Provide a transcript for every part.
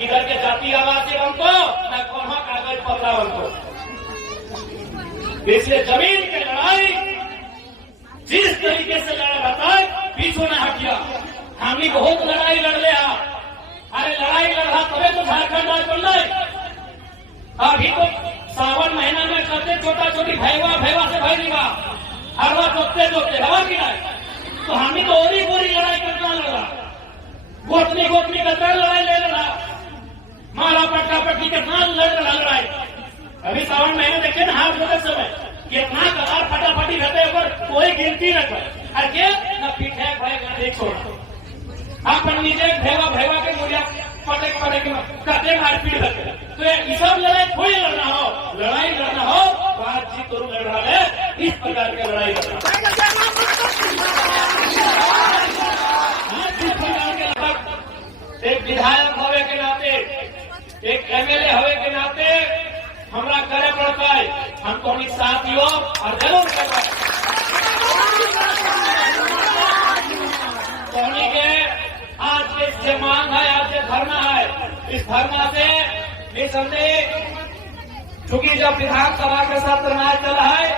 इधर के जाति आवासीय हमको न वहां कागज पत्रा हमको। इसलिए जमीन की लड़ाई जिस तरीके से लड़ा बताए पीछे न हटिया। हमने बहुत लड़ाई लड़ लिया। अरे लड़ाई लड़ा तबे तो झारखंड आज बन रहा। अभी तो सावन महीना में करते छोटा छोटी भैवा से भाई निभा हरवा जोतते हवा की तो हमें तो और पूरी लड़ाई करना लगा। गोतनी करता लड़ाई ले रहा मारा पट्टा पट्टी के साथ लड़ रहा लड़ाई। अभी सावन महीने देखे ना हाथ बदल समय कितना कतार फटाफटी रहते पर कोई गिनती न कर अरे न पीछे भाई देख छोड़ा अपन नीचे भेवा के मुझे पटे कहते मारपीट करते। तो ये सब लड़ाई थोड़ी लड़ना हो बातचीत करूँ लड़ रहा है इस प्रकार की लड़ाई करना। एक विधायक होवे के नाते एक एमएलए होवे के नाते हमरा करे पड़ता है। हम तो साथियों और जरूर करते के आज के मांग है आज के धरना है। इस धरना से निसंदेह चूंकि जब विधानसभा के सत्र में चला है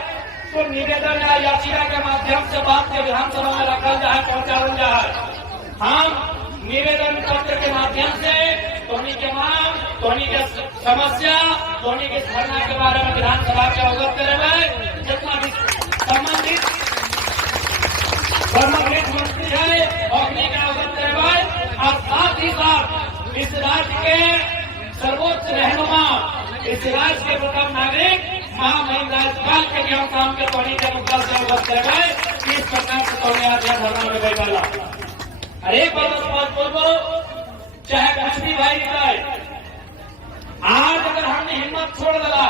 तो निवेदन या याचिका के माध्यम से बात के विधानसभा में रखा जाए पहुंचाया जाए। हम निवेदन पत्र के माध्यम से धोनी के मांग धोनी के समस्या धोनी के धरना के बारे में विधानसभा के अवगत करे जितना भी संबंधित मंत्री है उन्हीं का अवगत करे और साथ ही साथ इस राज्य के सर्वोच्च रहनुमा इस राज्य के प्रथम नागरिक महामहिम राज्यपाल के नियम काम के धोनी के मुद्दा से अवगत करे। इस प्रकार से धोनी आज धरना में बैठा अरे बोलो चाहे कुछ भी भाई जाए। आज अगर हमने हिम्मत छोड़ दिला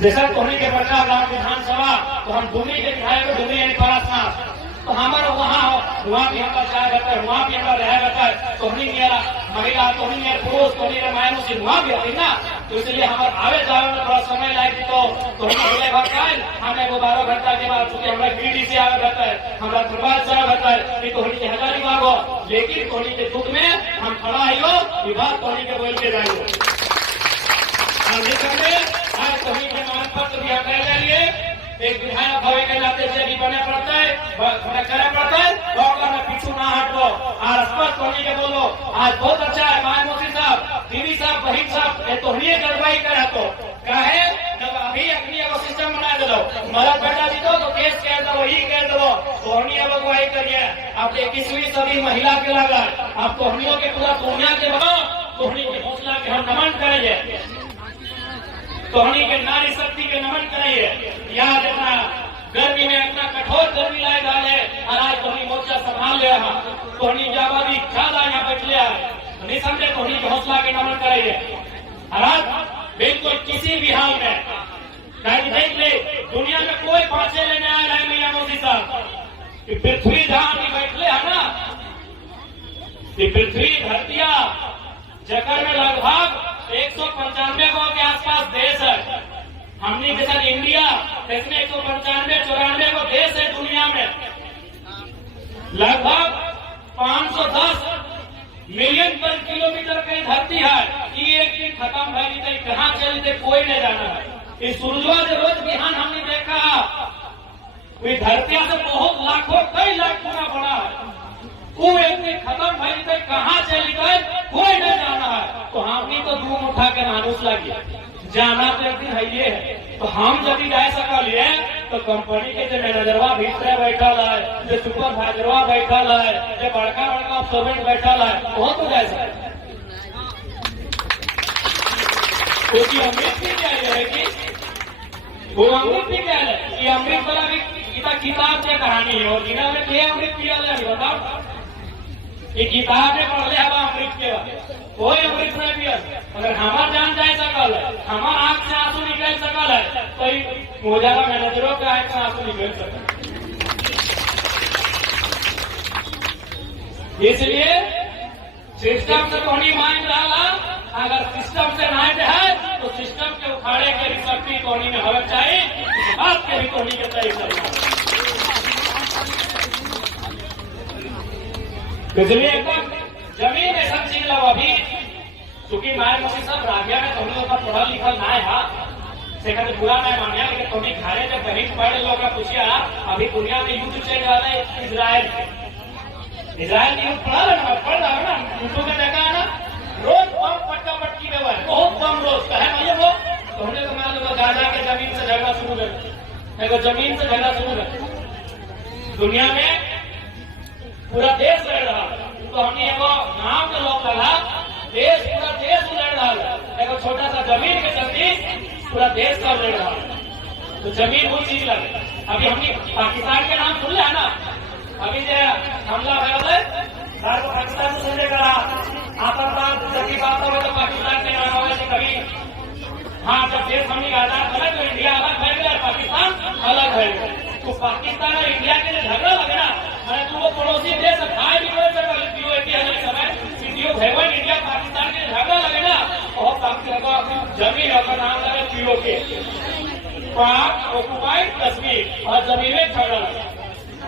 जैसा धोनी के बच्चा विधानसभा तो हम भूमि के विधायक भूमि पारसनाथ तो हमारा वहाँ भी हमारा चाहे रहता है वहाँ भी हमारा रह रहता है। धोनी मेरा महिला धोनी मेरे पुरुष धोनी मेरे मायनों से वहाँ भी होती ना तो इसलिए हमारे आवे जावे में थोड़ा समय लागे तो धोनी अगले बार का हमें वो 12 घंटा के बाद चूंकि हमारा गिरिडीह से आवे रहता है हमारा धनबाद से आवे रहता है कि धोनी के हजारीबाग हो लेकिन धोनी के दुख में हम खड़ा आइयो विभाग धोनी के बोल के जाइयो आज धोनी के मान पत्र भी हटा लिए एक विधायक भवे के नाते से भी बने पड़ता है करे पड़ता है और पीछू ना हटो और स्पष्ट धोनी के बोलो। आज बहुत अच्छा है मायामोती साहब दीदी साहब बहिन साहब ये तो ही गड़बड़ी करे तो कहे जब अभी अपनी एगो सिस्टम बना दो मदद बेटा दी तो केस कह दो ही कह दो धोनी अब अगुवाई करिए। आप 21वीं सदी महिला के लगा आप धोनियों के पूरा दुनिया के धोनी के हौसला के हम नमन करेंगे धोनी के नारी शक्ति के नमन करेंगे। याद रखना गर्मी में इतना कठोर गर्मी लाए डाले और आज धोनी मोर्चा संभाल ले रहा धोनी जाबादी ज्यादा यहाँ बैठ लिया निसंदेह धोनी के हौसला के नमन करेंगे। और आज बिल्कुल किसी भी हाल में देख ले दुनिया में कोई फांसे लेने आया है मियां मोदी साहब कि पृथ्वी जहां भी बैठले है ना कि पृथ्वी धरतिया जगह में लगभग 195 के आसपास देश है। हमने के साथ इंडिया इसमें 195-94 को देश है दुनिया में लगभग 510 मिलियन वर्ग किलोमीटर की धरती है कि एक दिन खत्म भई कहाँ चलते कोई नहीं जाना है। इस सूरजवा जो रोज बिहान हमने देखा कोई धरती से बहुत लाखों कई लाख गुना बड़ा है वो एक दिन खत्म भई कहाँ चली गए कोई नहीं जाना है। तो हमने तो धूम उठा के मानूस लगी जाना तो एक दिन है ये है तो हम यदि जा सकलिए तो कंपनी के जो मैनेजरवा भीतर बैठल है जो सुपरवाइजरवा बैठल है जो बड़का ऑब्जर्वेंट बैठल है वो तो जा सकते क्योंकि अमृत भी क्या है कि वो अमृत भी क्या है कि अमृत वाला भी किताब से कहानी है और जिन्हें में क्या अमृत पिया है बताओ ये किताबें पढ़ ले हवा अमृत के कोई अमृत नहीं पिया। अगर हमार जान जाए सकल है हमार आंख से आंसू निकल सकल है तो मोजाला मैनेजरों के आंख से आंसू निकल सकल। इसलिए सिस्टम से धोनी मान डाला अगर सिस्टम से ना है तो सिस्टम के उखाड़े के शक्ति धोनी में होना चाहिए बात के भी धोनी के तय करना। इसलिए जमीन ऐसा चीज अभी क्योंकि मारे मोदी साहब राज्य में तुम लोग का पढ़ा लिखा ना है से कहते पूरा नहीं मानिया, लेकिन तुम्हें घरे जब बहन पढ़े लोग का पूछिया अभी दुनिया में युद्ध चल रहा है इजराइल ने युद्ध पढ़ा ना, पढ़ रहा है ना, यूट्यूब में देखा है ना, रोज बम पटका पटकी में बहुत कम रोज कहे भैया वो तो हमने तो मान लो गाजा के जमीन से झगड़ा शुरू कर, जमीन से झगड़ा शुरू कर। दुनिया में पूरा देश लड़ रहा तो हमने एगो नाम के लोग लगा देश, पूरा देश लड़ रहा है, एगो छोटा सा जमीन के चलती पूरा देश का लड़ रहा है। तो जमीन वो चीज लगे। अभी हमने पाकिस्तान के नाम सुन लिया ना, अभी जो हमला भरा है पाकिस्तान को समझे करा आतंकवाद जब की बात हो तो पाकिस्तान के नाम होगा कभी, हाँ जब देश हमने आजाद बना तो इंडिया अलग भर गया, पाकिस्तान अलग भर गया। तो पाकिस्तान और इंडिया के लिए झगड़ा लगे ना, मैंने तो वो पड़ोसी देश खाए भी करे भगवान इंडिया पाकिस्तान के झगड़ा लगे ना, और पाकिस्तान जमीन का नाम लगे पीओके, पाक ऑक्युपाइड कश्मीर, और जमीन में झगड़ा लगे,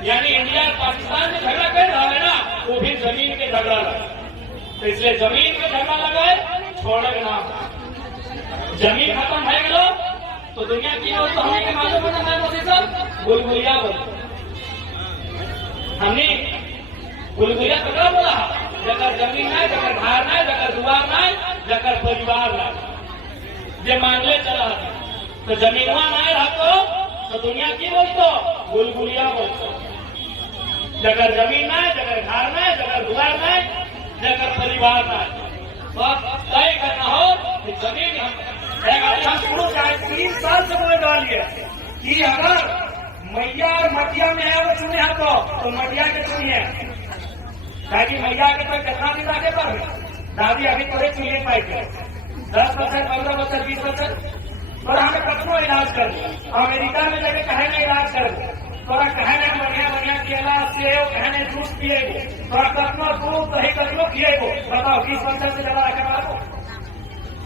यानी इंडिया पाकिस्तान से झगड़ा कर रहा है ना, वो भी जमीन के झगड़ा लगे। तो इसलिए जमीन पे झगड़ा लगा है छोड़ने का नाम, जमीन खत्म है गलो तो दुनिया की ओर तो हमने मालूम है मोदी साहब बुलबुलिया बोल, हमने बुलबुलिया तो क्या बोला, जगह जमीन है, जगह घर नहीं, जगह दुआर नहीं, जगह परिवार नहीं, ये मांगले चला तो जमीनवा नहीं रहा तो दुनिया की बोलतो बुलबुलिया बोलतो, जगह जमीन नहीं, जगह घर नहीं, जगह दुआर नहीं, जगह परिवार नहीं, बस तय करना हो कि जमीन हम शुरू 3 साल से बोले डालिए कि अगर मैया और मटिया में है वो चुने तो मटिया के चुनिए, ताकि मैया के तो कितना दिन आगे पर दादी अभी थोड़े चुने पाए थे 10 बच्चे 15 बच्चे 20 बच्चे, थोड़ा हमें कतनो इलाज कर अमेरिका में जाके कहे ना इलाज कर, थोड़ा कहे ना बढ़िया केला सेव कहने जूस पिएगो, थोड़ा कतनो दूध दही कतनो पिएगो, बताओ 20 बच्चे से ज्यादा रखे पाओ,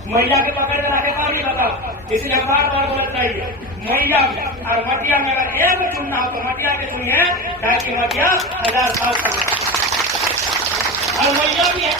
मैया के पकड़ के रखे पाओ, बताओ। इसलिए बार बार बोलना चाहिए मैया और मटिया में अगर एक चुनना हो तो मटिया के चुनिए, ताकि मटिया 1000 साल तक और मैया भी है।